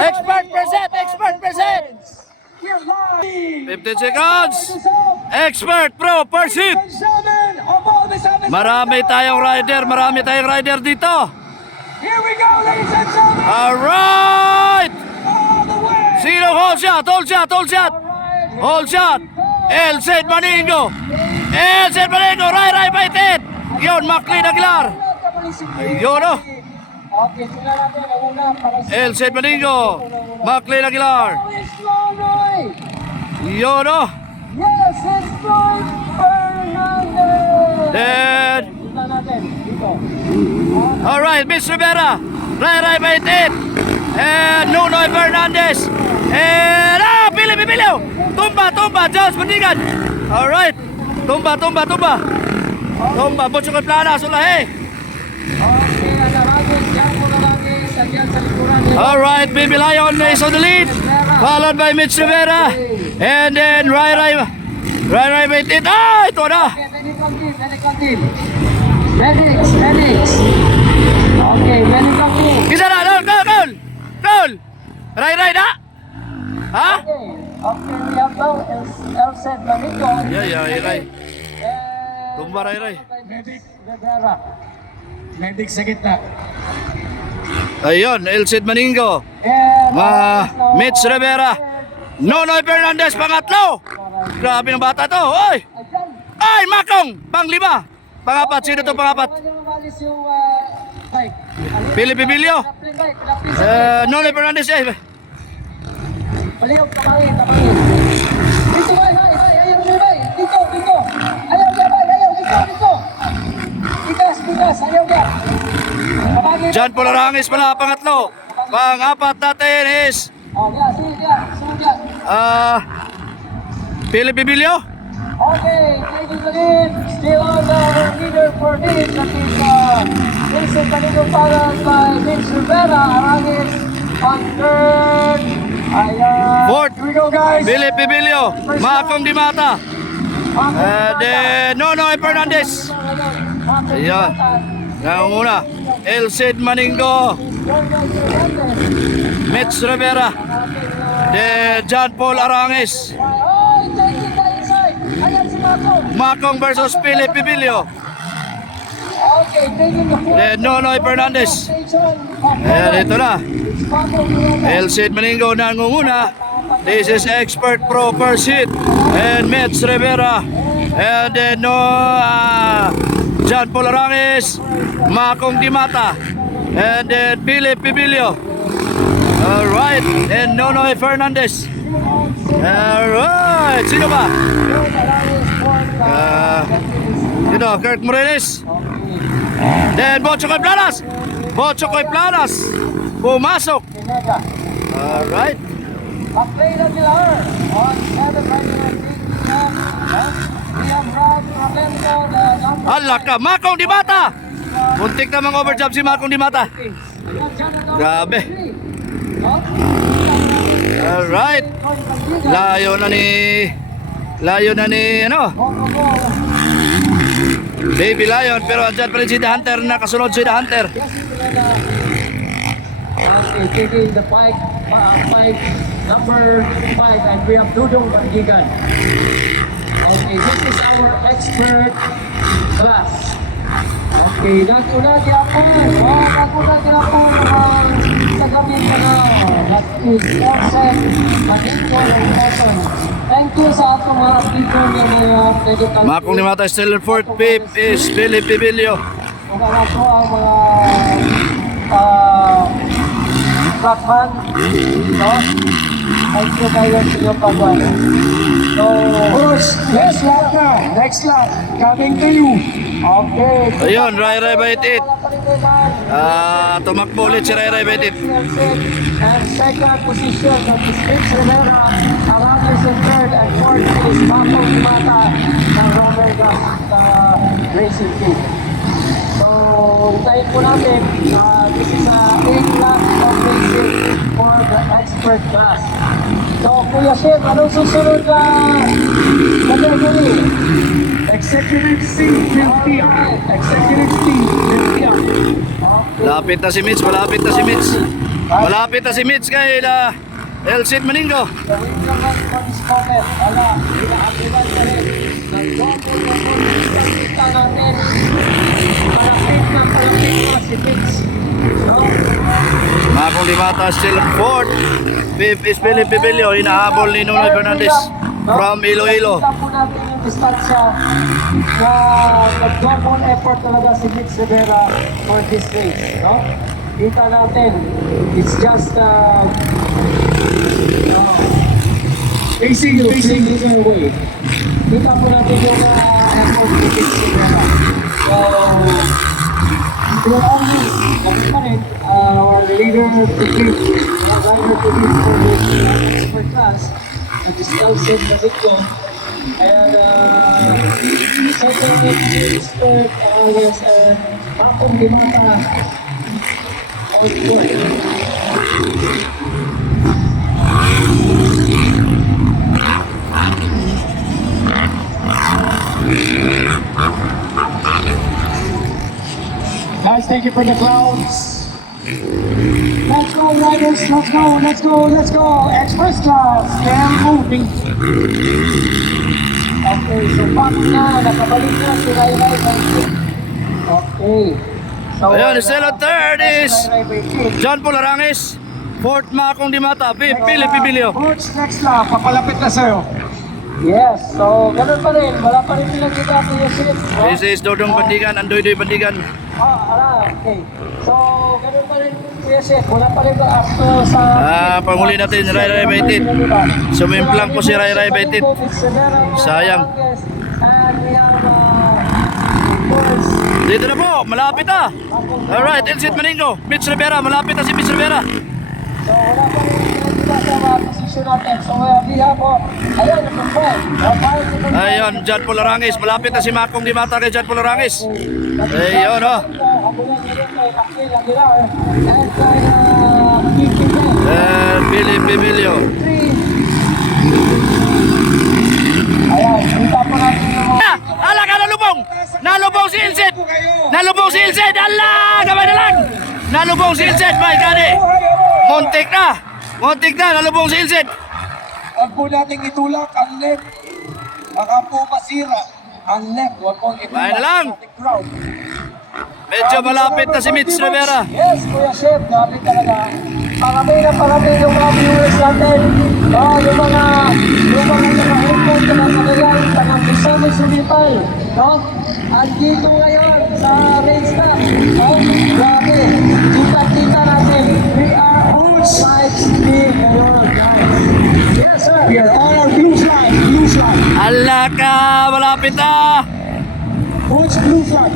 Expert present, expert present. 15 seconds. Expert pro pursuit. Marami tayong rider dito. Here we go, ladies and gentlemen. Alright. Sino hold shot, hold shot, hold shot. Hold shot. El Cid Maningo. El Cid Maningo, Ray Baitit. Yun, McLean Aguilar. Ayun o. Okay, sila natin ang una para sa El Cid Maningo. McLean Aguilar. Yun o. Yes, it's Floyd Fernandez. Then, Sila natin dito. alright, Miss Rivera. Ray Baitit. And Nunoy Fernandez. And Pilip. Tumba, Jones Bandigan. Alright. Tumba. Butso kay Plana, Sulahe. Okay, Alaragos, yan po Alaragos, andyan sa likuran. Alright, Baby Lion is on the lead. Followed by Mitch Rivera. And then Ray Baitit. Ito na. Okay, medical team. Medics. Okay, medical team. Isa na, goal. Ray na. Ha? Okay, we have now El Cid Maningo. Yeah, Ray. And Tumba Ray. Medic Rivera. Medic sa gitna. Ayun, El Cid Maningo. And Mitch Rivera. Nonoy Fernandez, pangatlo. Grabe ng bata to. Oy! Ay, Makong! Pang-5. Pangapat. Sino to pangapat? Philip Bibilio. Nonoy Fernandez. Palihog, tapangin. Dito, bay. Ayaw niyo, bay. Dito. Ayaw niya, bay. Dito. Tigas. Ayaw niya. Tapangin. John Polarangis pala, pangatlo. Pang-apat natin is Oh, yeah, sunod yan. Philip Bibilio. Okay, taking the lead. Still on the leader for this. That is Vincent Maningo followed by Vince Rivera. Arangis on third. Ayan. Fourth. Here we go, guys. Philip Bibilio. Makong Dimata. And then Nonoy Fernandez. Ayan. Nanguna. El Cid Maningo. Mitch Rivera. Then John Paul Arangis. Oh, taking the inside. Ayan si Makong. Makong versus Philip Bibilio. Okay, taking the fourth. Then Nonoy Fernandez. Station. Ayan, ito na. Makong Rivera. El Cid Maningo nangunguna. This is Expert Pro Pursuit. And Mitch Rivera. And then John Paul Arangis. Makong Dimata. And then Philip Bibilio. Alright. And Nonoy Fernandez. Alright. Sino ba? Kurt Morenes. Then Bochokoy Planas. Pumasok. Alright. Play na sila on 7 we have Rob Roberto, the number Alaka, Makong Dimata. Muntik na mga overjob si Makong Dimata. Grabe. Alright. Layo na ni Baby Lion, pero andyan pa rin si The Hunter, nakasunod si The Hunter. Okay, taking the five, number 5, and we have Dudong Bandigan. Okay, this is our expert class. Okay, naguna gyapon. Sa gabi pa na. That is Elsen Maningo ng Quezon. Thank you sa atong mga people ng mga medical. Makong Dimata is still in fourth. Fifth is Philip Bibilio. Kung ano po ang mga Blackman, no? Thank you kayo sa inyong pagwala. So, Bruce, next lap, coming to you. Okay. Ayun, Ray Baitit. Tumakbo ulit si Ray Baitit. And second position, that is Vince Rivera. Arangis in third, and fourth is Makong Dimata ng Robert Racing Team. So, tayo po natin, this is a 8 laps of racing for the expert class. So, Kuya Shem, anong susunod na category? Executive C, 50. Executive C, 50. Malapit na si Mitch. Malapit na si Mitch kay Elsit Maningo. So, wait lang natin for this moment. Wala, inaabulan pa rin. Nag-double natin. Palapit na si Mitch. No? Makong Dimata still fourth. Fifth is Philip Pibilio. Hinahabol ni Nunoy Fernandez from Iloilo. Kita po natin yung distansya na nag-double effort talaga si Mitch Rivera for this race. No? Kita natin, it's just facing either way. Kita po natin yung effort ni Mitch Rivera. So, we're always, kami pa rin, our leader to give, for this expert class, na disclosing the video. And second expert, yes, Makong Dimata on board. Guys, thank you for the crowds. Let's go, riders. Let's go. Express class. They're moving. Okay, so back na. Nakabalik na si Rai Rai. Okay. So, Ayun, still on third is John Polarangis. Fourth, Makong Dimata. Fifth, Philip Pibilio. Coach, next lap. Papalapit na sa'yo. Yes, so ganun pa rin. Wala pa rin nilang kita po yung ship. This is Dodong Bandigan, Andoy Bandigan. Okay. So, ganun pa rin yung ship. Wala pa rin up to sa... Panghuli natin, Rai Rai Baitit. Sumimplang po si Rai Rai Baitit. Sayang. And we have, of course, Dito na po, malapit na. Alright, Elsit Maningo. Mitch Rivera, malapit na si Mitch Rivera. so wala pa rin nilang kita sa mga position natin. So, we have, ayun, number 5. Ayun, John Polarangis. Malapit na si Makong Dimata kay John Polarangis. Ayun, oh. And Philip Pibilio. Ayan, kita po natin yung mga... Ala ka, nalubong! Nalubong si Elsit! Nalubong si Elsit! Ala! Gabay na lang! Nalubong si Elsit, my God eh! Muntik na! Muntik na! Nalubong si Elsit! Huwag po nating itulak ang net. Baka po masira ang net. Huwag pong itulak Bahay na lang. ang ating crowd. Medyo malapit na si Mitch Rivera. Yes, Kuya Chef, grabe talaga. Parami yung mga viewers natin. Yung mga naka-headphone na nakagaling sa ng Bisaya Sumipay. No? Andito ngayon sa race na. Grabe. Kita natin. We are on 5 speed ngayon, guys. Yes, sir. We are on our blue flag. Ala ka! Malapit na! Coach Blue Flag.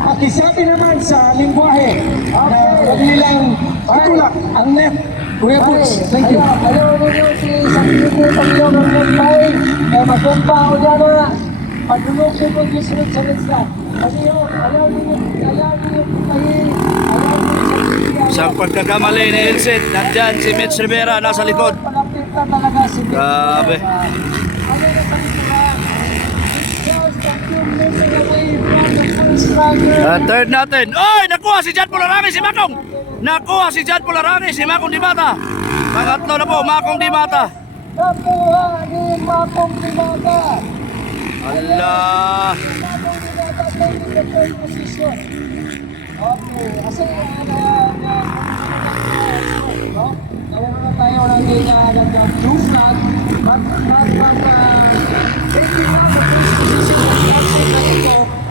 At isabi naman sa lingwahe na huwag nilang itulak ang net. Kuya Coach, thank you. Ayaw ninyo si Sakiti Paglaw ng Mumbai. Magpunta ako dyan na pagdulog siya kung gisunod sa lista. Ayaw ninyo Sa pagkakamali ni Elsit, nandyan si Mitch Rivera nasa likod. Palapit na talaga si Mitch. Grabe. Third natin. Oy, nakuha si John Polarangis, si Makong. Nakuha si John Polarangis, si Makong Dimata. Pangatlo na po, Makong Dimata. Nakuha ni Makong Dimata. Allah. Okay, kasi kaya naman tayo natin nag-blue flag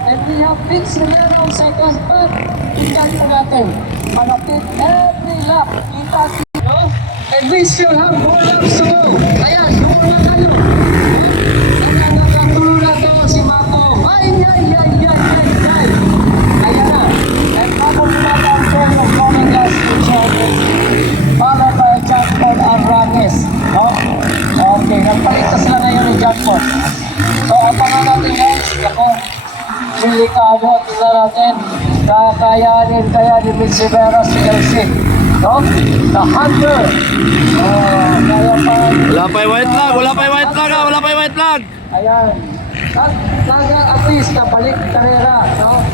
and we have Vince Rivera on second but ikan po natin malapit every lap kita no? And we still have 4 laps to go. Ayan, yung na tayo nakakatulad na si Mato. Ay ayan na. And Makong Dimata ang solo coming last feature followed by John Paul Arraques. No? Okay, nagpalit na sila ngayon ni John Paul. So, abangan natin guys. Ako, sili kaabot na natin. Kakayanin kaya ni Mitch Rivera si LC. No? The Hunter. Kaya pa. Wala pa yung white flag, wala pa yung white flag, wala pa yung white flag. Ayan. At least nabalik karera, no?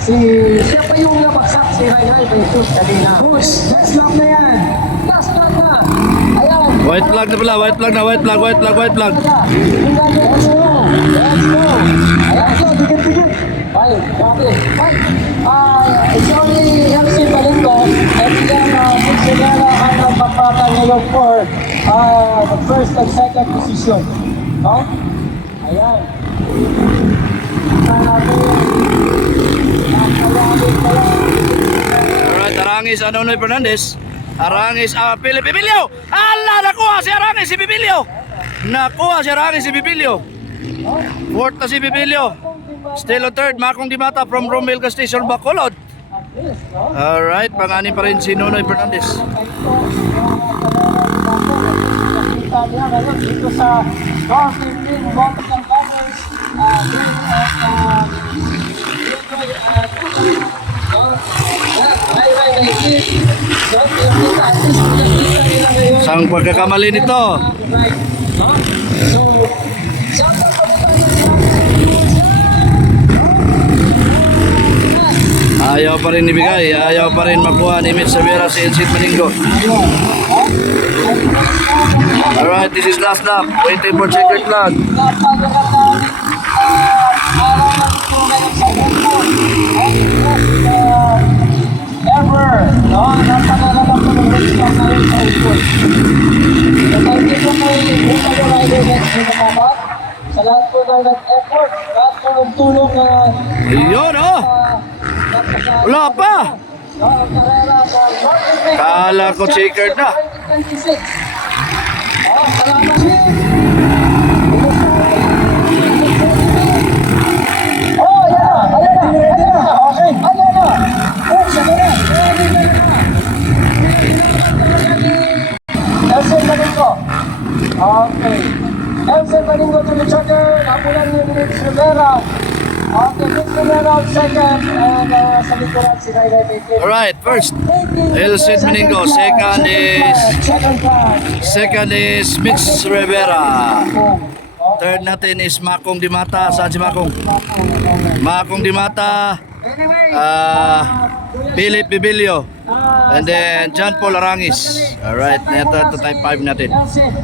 Siya pa yung nabagsak si Ray Jesus kanina. Next lap na yan. Last lap na. Ayan. White flag na pala, white flag na, white flag. Let's go. Ayan, so, dikit-dikit. Bye, okay. Bye. It's only Elsie Balingo and then Sixelera ang nagpapata ngayon for the first and second position. No? Ayan. Alright, Arangis, Anonoy Fernandez. Arangis, Philip Bibilio. Ala, nakuha si Arangis, si Bibilio. Nakuha si Arangis, si Bibilio. Fourth na si Bibilio. Still on third, Makong Dimata from Romel Station, Bacolod. Alright, panganin pa rin si Nonoy Fernandez. Nakita niya ngayon dito sa North Philippine Mountain Conference. Sang pagkakamali nito. Ayaw pa rin ibigay, ayaw pa rin makuha ni Mitch Rivera si Elsit Maningo. Alright, this is last lap. Waiting for checkered flag. Ever, no? Napakaganda po ng race car na rin sa school. Thank you po kay Bukayo Rider next to the Mamat. Sa lahat po ng nag-effort, lahat po ng tulong na Ayun, oh! Wala pa! ang karera sa North Philippine Kala ko checkered na. 2026. Salamat din! Oh, ayan na! Okay, ayan na! Oh, sabi na! Elsen Maningo. Okay. Elsen Maningo to the checker. Napunan ni Mitch Rivera. Okay, Mitch Rivera on second. And sa likuran si Ray Baker. Alright, first, Elsit Maningo. Second is Mitch Rivera. Third natin is Makong Dimata. Saan si Makong? Makong Dimata. Philip Bibilio. And then John Paul Arangis. Alright, ito type 5 natin. Elsen